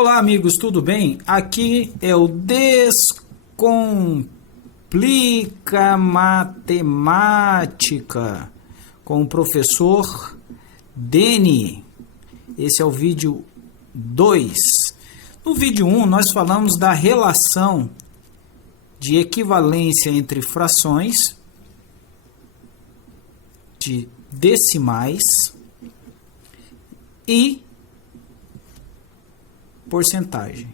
Olá, amigos, tudo bem? Aqui é o Descomplica Matemática com o professor Deni. Esse é o vídeo 2. No vídeo 1, nós falamos da relação de equivalência entre frações de decimais e porcentagem.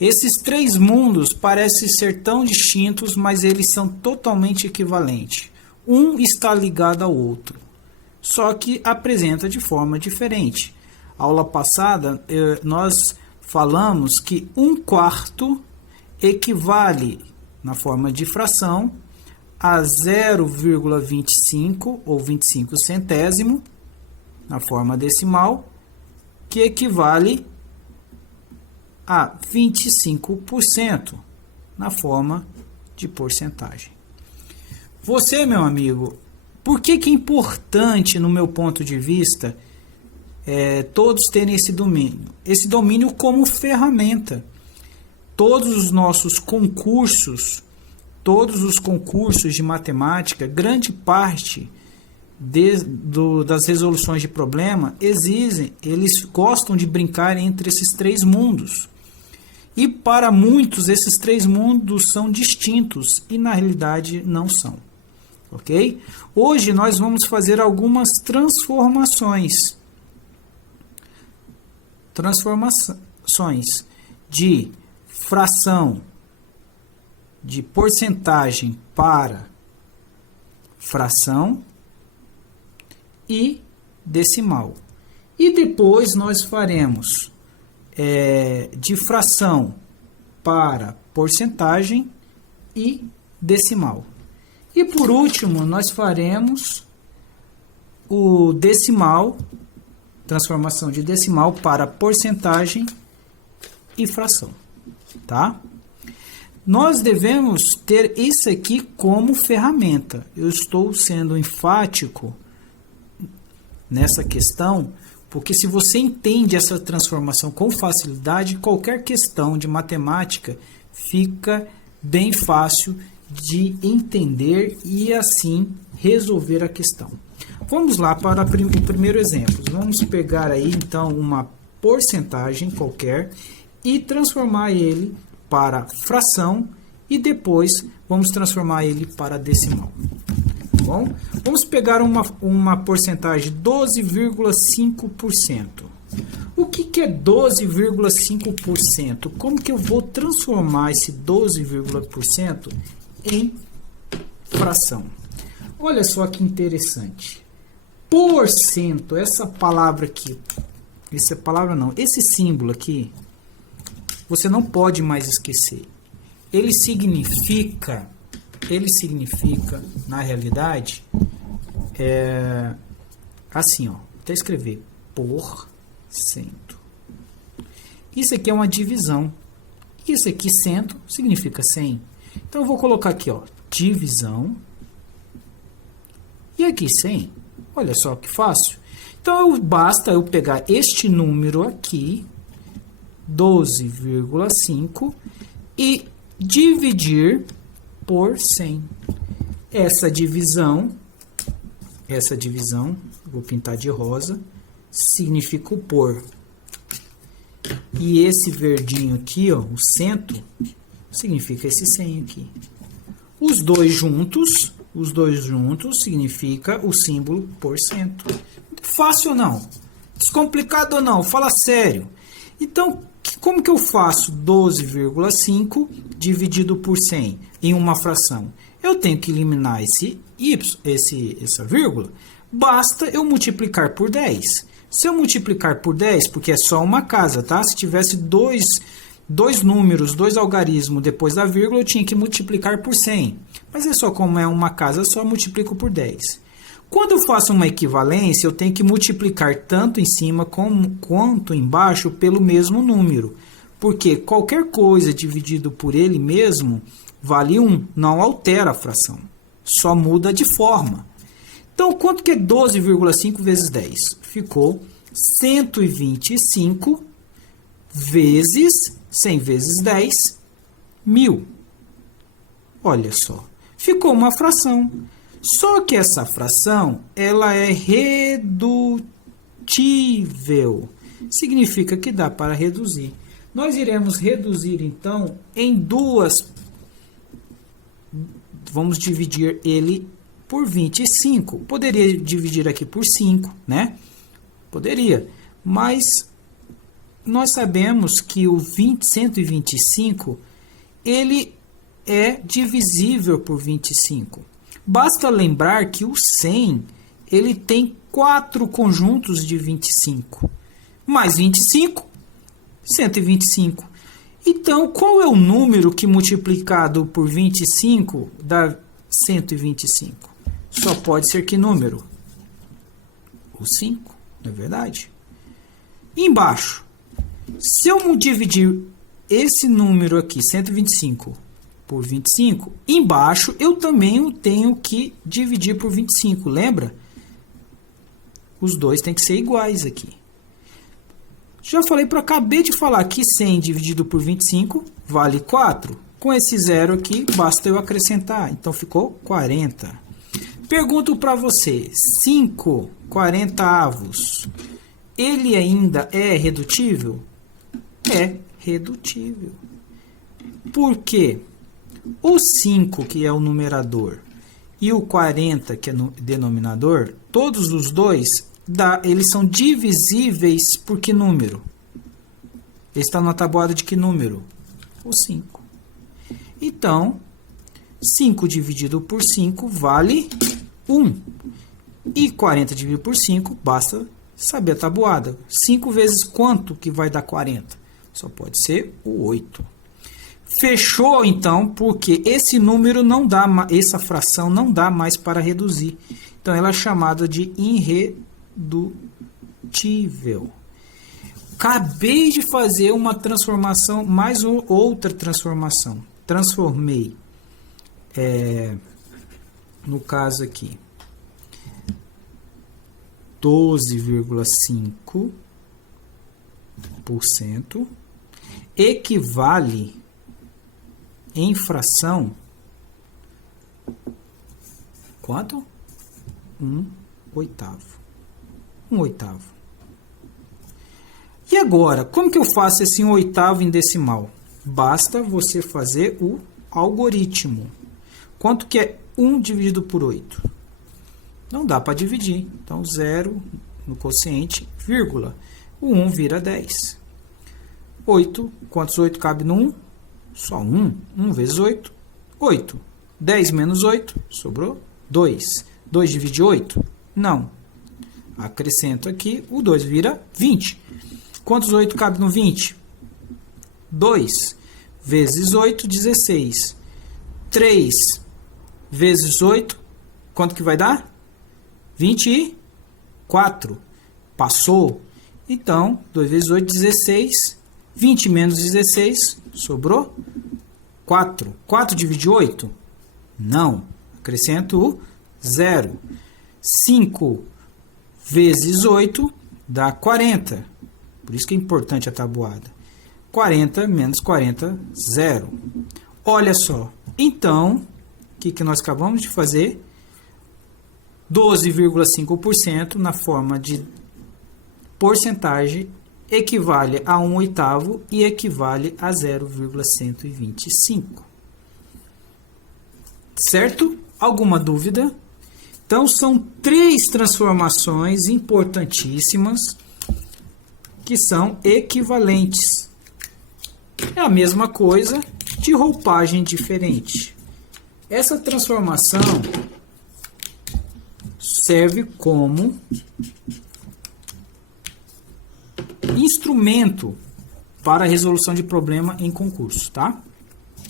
Esses três mundos parecem ser tão distintos, mas eles são totalmente equivalentes. Um está ligado ao outro, só que apresenta de forma diferente. Aula passada, nós falamos que 1/4 equivale, na forma de fração, a 0,25 ou 25 centésimo, na forma decimal, que equivale a 25% na forma de porcentagem. Você, meu amigo, por que é importante, no meu ponto de vista, todos terem esse domínio? Esse domínio como ferramenta. Todos os nossos concursos, todos os concursos de matemática, grande parte das resoluções de problema eles gostam de brincar entre esses três mundos. E para muitos, esses três mundos são distintos e na realidade não são. Ok? Hoje nós vamos fazer algumas transformações. Transformações de fração, de porcentagem para fração e decimal. E depois nós faremos de fração para porcentagem e decimal. E por último, nós faremos o decimal, transformação de decimal para porcentagem e fração, tá? Nós devemos ter isso aqui como ferramenta. Eu estou sendo enfático nessa questão, porque se você entende essa transformação com facilidade, qualquer questão de matemática fica bem fácil de entender e assim resolver a questão. Vamos lá para o primeiro exemplo. Vamos pegar aí então uma porcentagem qualquer e transformar ele para fração e depois vamos transformar ele para decimal. Bom, vamos pegar uma porcentagem de 12,5%. O que é 12,5%? Como que eu vou transformar esse 12,5% em fração? Olha só que interessante. Porcento, essa palavra aqui, esse símbolo aqui, você não pode mais esquecer. Ele significa, na realidade, assim, ó, até escrever, porcento. Isso aqui é uma divisão. Isso aqui, cento, significa 100. Então, eu vou colocar aqui, ó, divisão. E aqui, 100. Olha só que fácil. Então, basta eu pegar este número aqui, 12,5, e dividir por 100. Essa divisão, vou pintar de rosa, significa o por. E esse verdinho aqui, ó, o cento, significa esse 100 aqui. Os dois juntos significa o símbolo porcento. Fácil ou não? Descomplicado ou não? Fala sério. Então, como que eu faço 12,5 dividido por 100 em uma fração? Eu tenho que eliminar essa vírgula. Basta eu multiplicar por 10. Se eu multiplicar por 10, porque é só uma casa, tá? Se tivesse dois números, dois algarismos depois da vírgula, eu tinha que multiplicar por 100. Mas é só como é uma casa, só multiplico por 10. Quando eu faço uma equivalência, eu tenho que multiplicar tanto em cima quanto embaixo pelo mesmo número. Porque qualquer coisa dividido por ele mesmo vale 1, não altera a fração. Só muda de forma. Então, quanto que é 12,5 vezes 10? Ficou 125 vezes 100 vezes 10, 1000. Olha só, ficou uma fração. Só que essa fração, ela é redutível. Significa que dá para reduzir. Nós iremos reduzir, então, em duas. Vamos dividir ele por 25. Poderia dividir aqui por 5, né? Poderia. Mas nós sabemos que o 125, ele é divisível por 25. Basta lembrar que o 100, ele tem 4 conjuntos de 25. Mais 25, 125. Então, qual é o número que multiplicado por 25 dá 125? Só pode ser que número? O 5, não é verdade? Embaixo, se eu dividir esse número aqui, 125, por 25, embaixo eu também o tenho que dividir por 25, lembra? Os dois têm que ser iguais aqui. Já falei, acabei de falar que 100 dividido por 25 vale 4. Com esse zero aqui, basta eu acrescentar. Então, ficou 40. Pergunto para você, 5 40avos, ele ainda é redutível? É redutível. Por quê? O 5, que é o numerador, e o 40, que é o denominador, todos os dois, eles são divisíveis por que número? Ele está na tabuada de que número? O 5. Então, 5 dividido por 5 vale 1. E 40 dividido por 5, basta saber a tabuada. 5 vezes quanto que vai dar 40? Só pode ser o 8. Fechou, então, porque esse número não dá, essa fração não dá mais para reduzir. Então, ela é chamada de irredutível. Acabei de fazer uma transformação, mais outra transformação. Transformei, no caso aqui, 12,5% equivale em fração, quanto? 1/8. 1/8. E agora, como que eu faço esse 1/8 em decimal? Basta você fazer o algoritmo. Quanto que é 1 dividido por 8? Não dá para dividir. Então, 0 no quociente, vírgula. O 1 vira 10. 8, quantos 8 cabe no 1? Só 1. 1 vezes 8, 8. 10 menos 8, sobrou 2. 2 divide 8? Não. Acrescento aqui, o 2 vira 20. Quantos 8 cabe no 20? 2 vezes 8, 16. 3 vezes 8, quanto que vai dar? 24. Passou. Então, 2 vezes 8, 16. 20 menos 16, sobrou 4. 4 divide 8? Não. Acrescento o 0. 5 vezes 8 dá 40. Por isso que é importante a tabuada. 40 menos 40, 0. Olha só. Então, o que nós acabamos de fazer? 12,5% na forma de porcentagem equivale a 1/8 e equivale a 0,125. Certo? Alguma dúvida? Então, são 3 transformações importantíssimas que são equivalentes. É a mesma coisa de roupagem diferente. Essa transformação serve como instrumento para a resolução de problema em concurso, tá?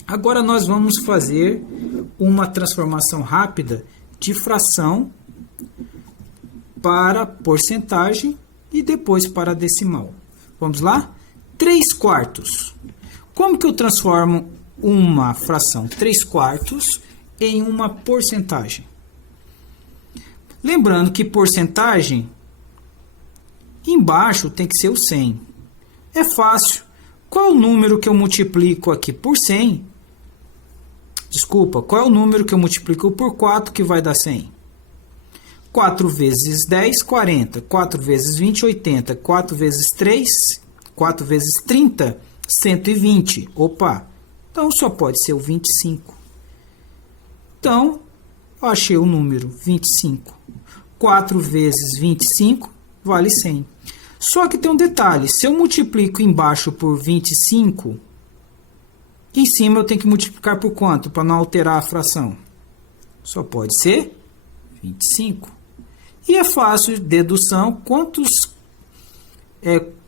Agora nós vamos fazer uma transformação rápida de fração para porcentagem e depois para decimal. Vamos lá? 3/4. Como que eu transformo uma fração 3/4 em uma porcentagem? Lembrando que porcentagem, embaixo tem que ser o 100. É fácil. Qual é o número que eu multiplico aqui por 100? Desculpa, qual é o número que eu multiplico por 4 que vai dar 100? 4 vezes 10, 40. 4 vezes 20, 80. 4 vezes 3, 4 vezes 30, 120. Opa, então só pode ser o 25. Então, eu achei o número 25. 4 vezes 25 vale 100. Só que tem um detalhe, se eu multiplico embaixo por 25, em cima eu tenho que multiplicar por quanto, para não alterar a fração? Só pode ser 25. E é fácil, dedução,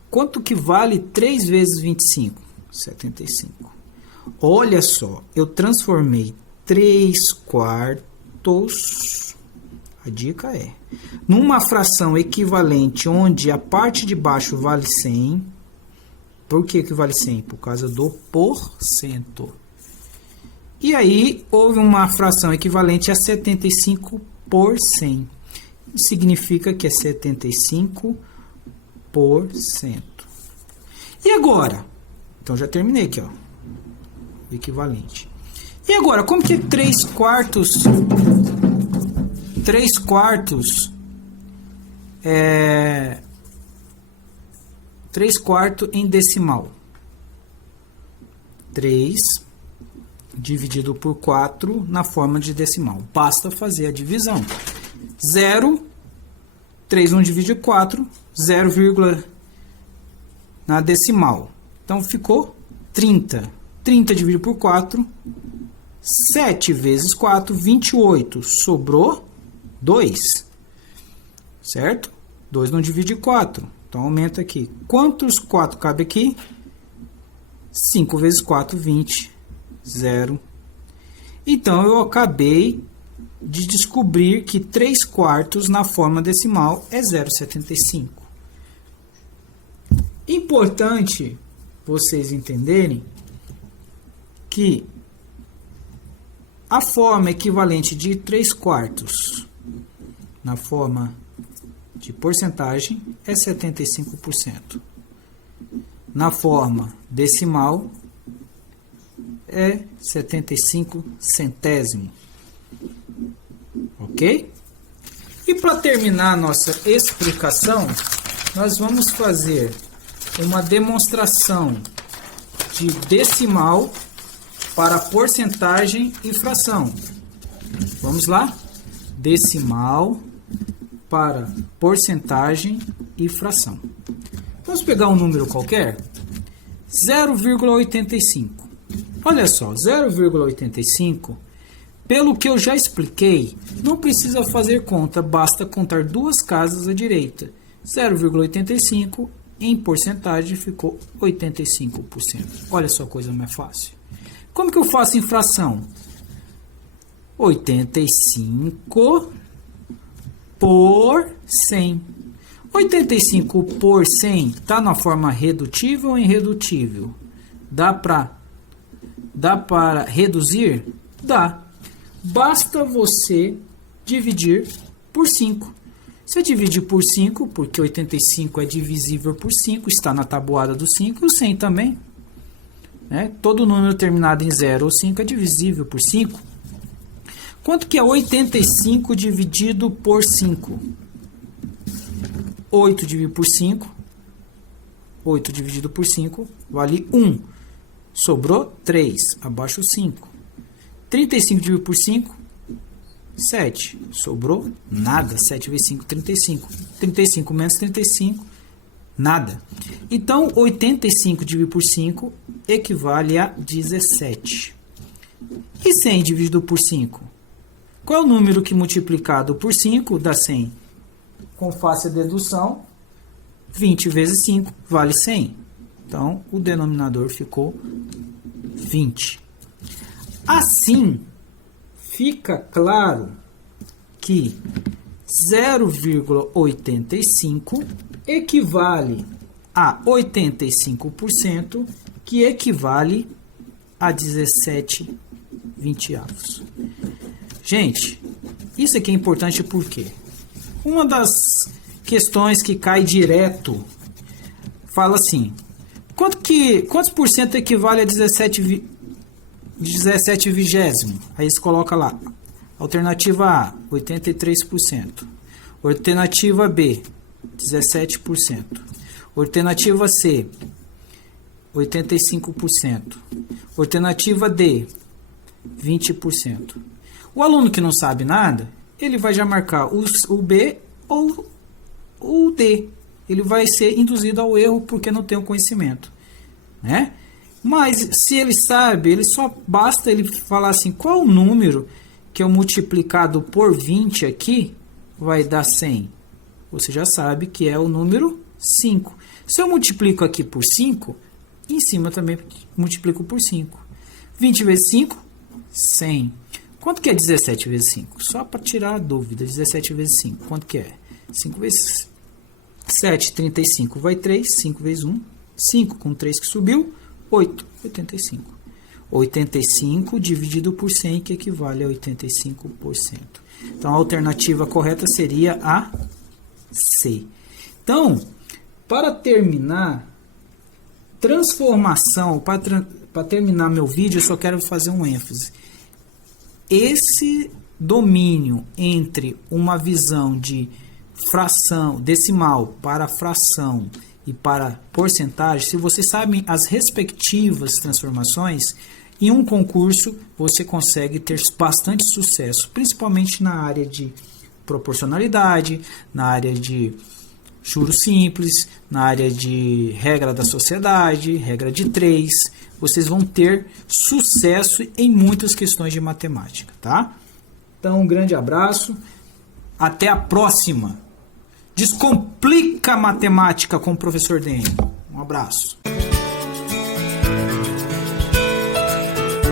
quanto que vale 3 vezes 25? 75. Olha só, eu transformei 3 quartos, a dica é, numa fração equivalente onde a parte de baixo vale 100. Por que vale 100? Por causa do porcento. E aí, houve uma fração equivalente a 75 por 100. Significa que é 75%. E agora? Então, já terminei aqui, ó. Equivalente. E agora, como que é 3 quartos? 3 quartos é 3 quartos em decimal. 3 dividido por 4 na forma de decimal. Basta fazer a divisão. 0, 3 1 divide 4, 0, na decimal. Então, ficou 30. 30 dividido por 4, 7 vezes 4, 28. Sobrou 2. Certo? 2 não divide 4. Então, aumenta aqui. Quantos 4 cabe aqui? 5 vezes 4, 20. 0. Então, eu acabei de descobrir que 3 quartos na forma decimal é 0,75. Importante vocês entenderem que a forma equivalente de 3 quartos na forma de porcentagem é 75%. Na forma decimal é 75 centésimo. Ok? E para terminar a nossa explicação, nós vamos fazer uma demonstração de decimal para porcentagem e fração. Vamos lá? Decimal para porcentagem e fração. Vamos pegar um número qualquer? 0,85. Olha só, 0,85, pelo que eu já expliquei, não precisa fazer conta, basta contar duas casas à direita. 0,85 em porcentagem ficou 85%. Olha só, coisa mais fácil. Como que eu faço em fração? 85 por 100. 85 por 100 está na forma redutível ou irredutível? Dá para reduzir? Dá. Basta você dividir por 5. Você divide por 5, porque 85 é divisível por 5, está na tabuada do 5, e o 100 também. Né? Todo número terminado em 0 ou 5 é divisível por 5. Quanto que é 85 dividido por 5? 8 dividido por 5. 8 dividido por 5 vale 1. Sobrou 3. Abaixo 5. 35 dividido por 5. 7. Sobrou nada. 7 vezes 5, 35. 35 menos 35, nada. Então, 85 dividido por 5 equivale a 17. E 100 dividido por 5? Qual é o número que multiplicado por 5 dá 100? Com fácil dedução, 20 vezes 5 vale 100. Então, o denominador ficou 20. Assim, fica claro que 0,85 equivale a 85%, que equivale a 17/20. Gente, isso aqui é importante porque uma das questões que cai direto fala assim: Quantos por cento equivale a 17 vigésimo? Aí você coloca lá. Alternativa A, 83%. Alternativa B, 17%. Alternativa C, 85%. Alternativa D, 20%. O aluno que não sabe nada, ele vai já marcar o B ou o D. Ele vai ser induzido ao erro porque não tem o conhecimento, né? Mas se ele sabe, ele só basta ele falar assim, qual o número que eu multiplicado por 20 aqui vai dar 100? Você já sabe que é o número 5. Se eu multiplico aqui por 5, em cima também multiplico por 5. 20 vezes 5, 100. Quanto que é 17 vezes 5? Só para tirar a dúvida, 17 vezes 5, quanto que é? 5 vezes 7, 35, vai 3, 5 vezes 1, 5 com 3 que subiu, 8, 85. 85 dividido por 100, que equivale a 85%. Então, a alternativa correta seria a C. Então, para terminar, transformação, para terminar meu vídeo, eu só quero fazer um ênfase. Esse domínio entre uma visão de fração decimal para fração e para porcentagem, se vocês sabem as respectivas transformações, em um concurso você consegue ter bastante sucesso, principalmente na área de proporcionalidade, na área de juros simples, na área de regra da sociedade, regra de 3. Vocês vão ter sucesso em muitas questões de matemática, tá? Então, um grande abraço. Até a próxima. Descomplica a matemática com o professor Dênio. Um abraço.